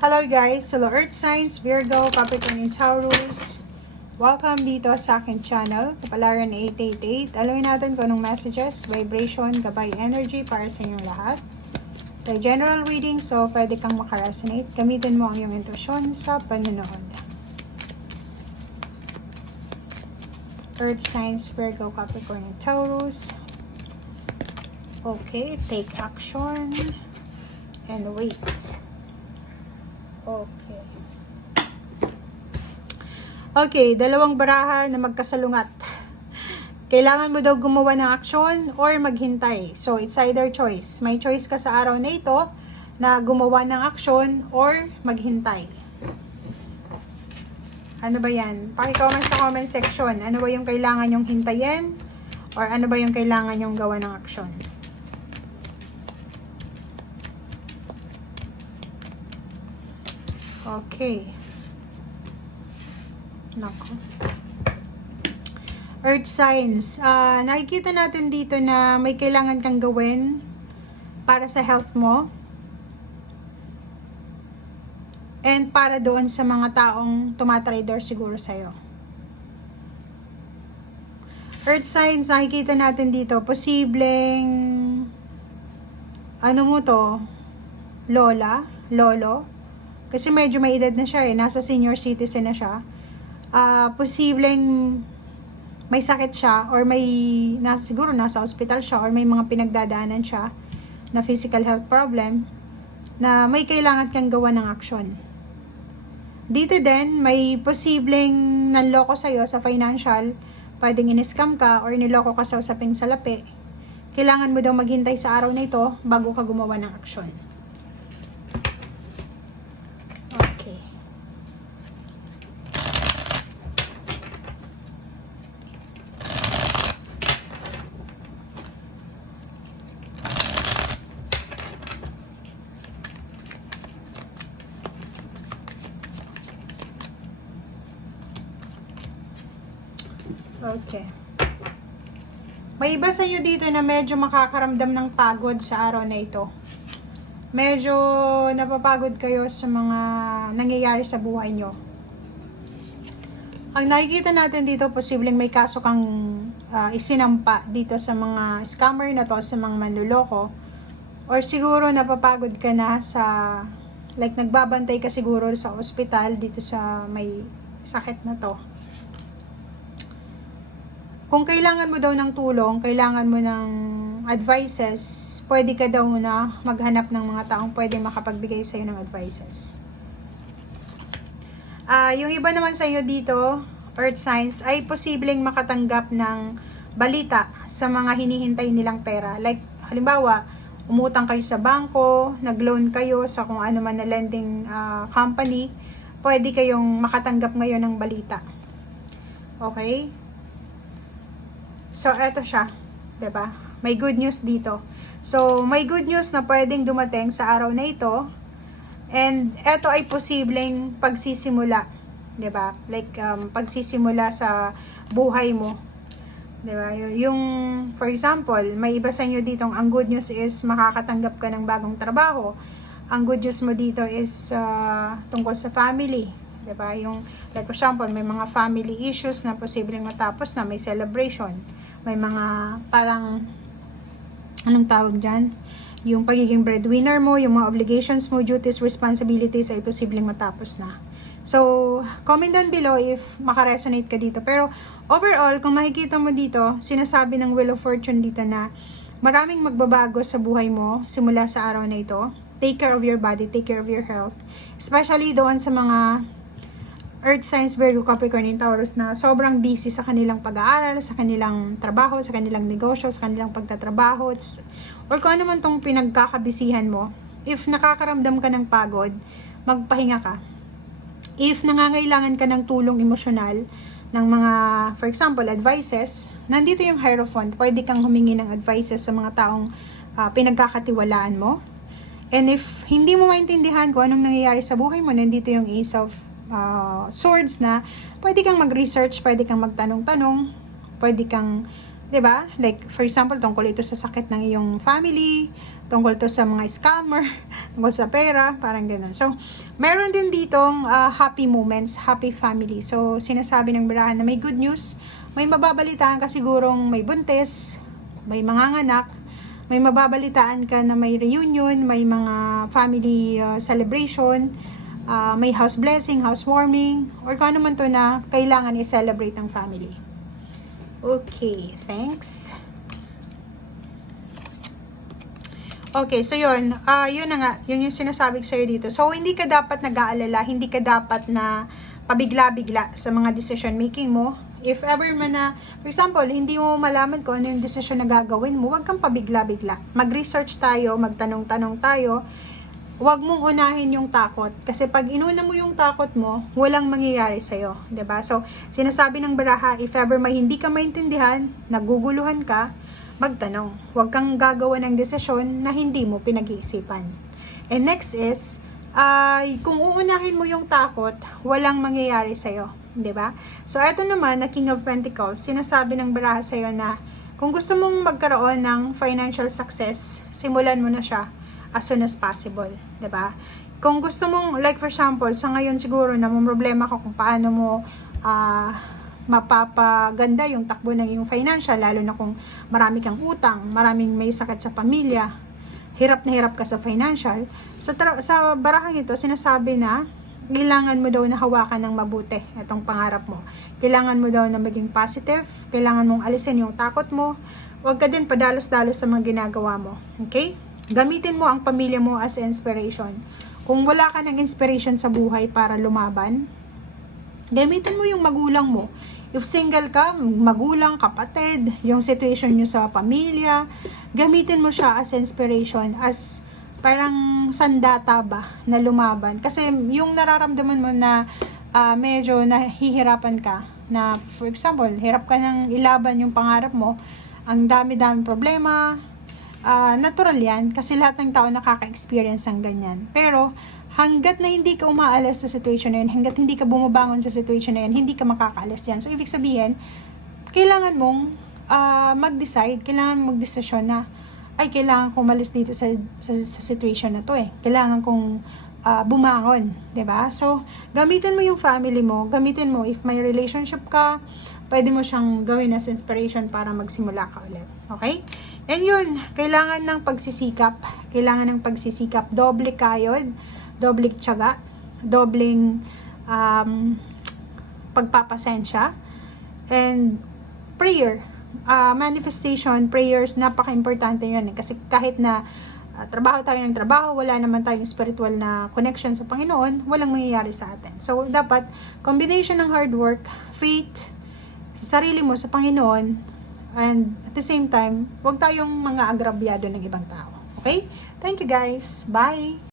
Hello guys, hello Earth Signs, Virgo, Capricorn, and Taurus. Welcome dito sa aking channel, Kapalaran 888. Alamin natin kung anong messages, vibration, gabay energy para sa inyong lahat. Sa general reading, so pwede kang makaresonate. Gamitin mo ang iyong intuition sa panonood. Earth Signs, Virgo, Capricorn, and Taurus. Okay, take action and wait. Okay. Okay, dalawang baraha na magkasalungat. Kailangan mo daw gumawa ng aksyon or maghintay. So, it's either choice. May choice ka sa araw na ito na gumawa ng aksyon or maghintay. Ano ba yan? Paki-comment sa comment section. Ano ba yung kailangan yung hintayin? Or ano ba yung kailangan yung gawa ng aksyon? Okay. Nako. Earth signs. Nakikita natin dito na may kailangan kang gawin para sa health mo. And para doon sa mga taong tumatrader siguro sa'yo. Earth signs, nakikita natin dito, posibleng, ano mo to, lola, lolo, kasi medyo may edad na siya nasa senior citizen na siya. Posibleng may sakit siya or siguro nasa hospital siya or may mga pinagdadaanan siya na physical health problem na may kailangan kang gawa ng aksyon. Dito din, may posibleng nanloko sa'yo sa financial, pwedeng in-scam ka or niloko ka sa usaping salapi. Kailangan mo daw maghintay sa araw na ito bago ka gumawa ng aksyon. Okay. May iba sa inyo dito na medyo makakaramdam ng pagod sa araw na ito. Medyo napapagod kayo sa mga nangyayari sa buhay nyo. Ang nakikita natin dito, posibleng may kaso kang isinampa dito sa mga scammer na to, sa mga manluloko. Or siguro napapagod ka na sa, like nagbabantay ka siguro sa ospital dito sa may sakit na to. Kung kailangan mo daw ng tulong, kailangan mo ng advices, pwede ka daw na maghanap ng mga taong pwede makapagbigay sa'yo ng advices. Yung iba naman sa inyo dito, Earth Signs, ay posibleng makatanggap ng balita sa mga hinihintay nilang pera. Like, halimbawa, umutang kayo sa bangko, nag-loan kayo sa kung ano man na lending company, pwede kayong makatanggap ngayon ng balita. Okay? So, eto siya, 'di ba? May good news dito. So, may good news na pwedeng dumating sa araw na ito. And eto ay posibleng pagsisimula, 'di ba? Like pagsisimula sa buhay mo. 'Di ba? Yung for example, may iba sa inyo dito ang good news is makakatanggap ka ng bagong trabaho. Ang good news mo dito is tungkol sa family. Diba? Yung, like for example, may mga family issues na posibleng matapos na may celebration. May mga parang, anong tawag dyan? Yung pagiging breadwinner mo, yung mga obligations mo, duties, responsibilities ay posibleng matapos na. So, comment down below if makaresonate ka dito. Pero overall, kung makikita mo dito, sinasabi ng Wheel of Fortune dito na maraming magbabago sa buhay mo simula sa araw na ito. Take care of your body, take care of your health. Especially doon sa mga Earth Signs, Virgo, Capricorn, and Taurus na sobrang busy sa kanilang pag-aaral, sa kanilang trabaho, sa kanilang negosyo, sa kanilang pagtatrabaho, or kung ano man tong pinagkakabisihan mo. If nakakaramdam ka ng pagod, magpahinga ka. If nangangailangan ka ng tulong emosyonal, ng mga, for example, advices, nandito yung Hierophant. Pwede kang humingi ng advices sa mga taong pinagkakatiwalaan mo. And if hindi mo maintindihan kung anong nangyayari sa buhay mo, nandito yung Ace of Swords na pwede kang mag-research, pwede kang magtanong-tanong, pwede kang, 'di ba? Like for example, tungkol ito sa sakit ng iyong family, tungkol to sa mga scammer, tungkol sa pera, parang ganun. So, meron din ditong happy moments, happy family. So, sinasabi ng barahan na may good news, may mababalitaan ka sigurong may buntis, may manganganak, may mababalitaan ka na may reunion, may mga family celebration, may house blessing, housewarming, or kung ano man to na kailangan i-celebrate ng family. Okay, thanks. Okay, so yun na nga, yun yung sinasabi ko sa'yo dito. So, hindi ka dapat nag-aalala, hindi ka dapat na pabigla-bigla sa mga decision making mo. If ever man na, for example, hindi mo malaman kung ano yung decision na gagawin mo, huwag kang pabigla-bigla. Mag-research tayo, magtanong-tanong tayo. Huwag mong unahin yung takot. Kasi pag inuna mo yung takot mo, walang mangyayari sa'yo. 'Di ba? So, sinasabi ng baraha, if ever may hindi ka maintindihan, naguguluhan ka, magtanong. Huwag kang gagawa ng desisyon na hindi mo pinag-iisipan. And next is, kung uunahin mo yung takot, walang mangyayari sa'yo. 'Di ba? So, eto naman, na King of Pentacles, sinasabi ng baraha sa'yo na kung gusto mong magkaroon ng financial success, simulan mo na siya as soon as possible. 'Di ba? Kung gusto mong, like for example, sa ngayon siguro na may problema ka kung paano mo mapapaganda yung takbo ng iyong financial, lalo na kung marami kang utang, maraming may sakit sa pamilya, hirap na hirap ka sa financial. Sa barahang ito, sinasabi na kailangan mo daw na hawakan ng mabuti itong pangarap mo. Kailangan mo daw na maging positive, kailangan mong alisin yung takot mo, huwag ka din padalos-dalos sa mga ginagawa mo. Okay? Gamitin mo ang pamilya mo as inspiration. Kung wala ka ng inspiration sa buhay para lumaban, gamitin mo yung magulang mo. If single ka, magulang, kapatid, yung situation nyo sa pamilya, gamitin mo siya as inspiration, as parang sandata ba na lumaban. Kasi yung nararamdaman mo na medyo nahihirapan ka, na for example, hirap ka ng ilaban yung pangarap mo, ang dami-dami problema, natural yan, kasi lahat ng tao nakaka-experience ng ganyan. Pero, hanggat na hindi ka umaalis sa situation na yun, hanggat hindi ka bumabangon sa situation na yun, hindi ka makakaalis yan. So, ibig sabihin, kailangan mong mag-decide, kailangan mong mag-desisyon na, ay, kailangan kong umalis dito sa situation na to eh. Kailangan kong bumangon, 'di ba? So, gamitin mo yung family mo, gamitin mo, if may relationship ka, pwede mo siyang gawin as inspiration para magsimula ka ulit. Okay? And yun, kailangan ng pagsisikap. Kailangan ng pagsisikap. Doble kayod, doble tiyaga, dobleng pagpapasensya, and prayer. Manifestation, prayers, napaka-importante yun. Kasi kahit na trabaho tayo ng trabaho, wala naman tayong spiritual na connection sa Panginoon, walang mangyayari sa atin. So, dapat, combination ng hard work, faith, sa sarili mo, sa Panginoon, and at the same time, huwag tayong mga agrabyado ng ibang tao. Okay? Thank you guys. Bye!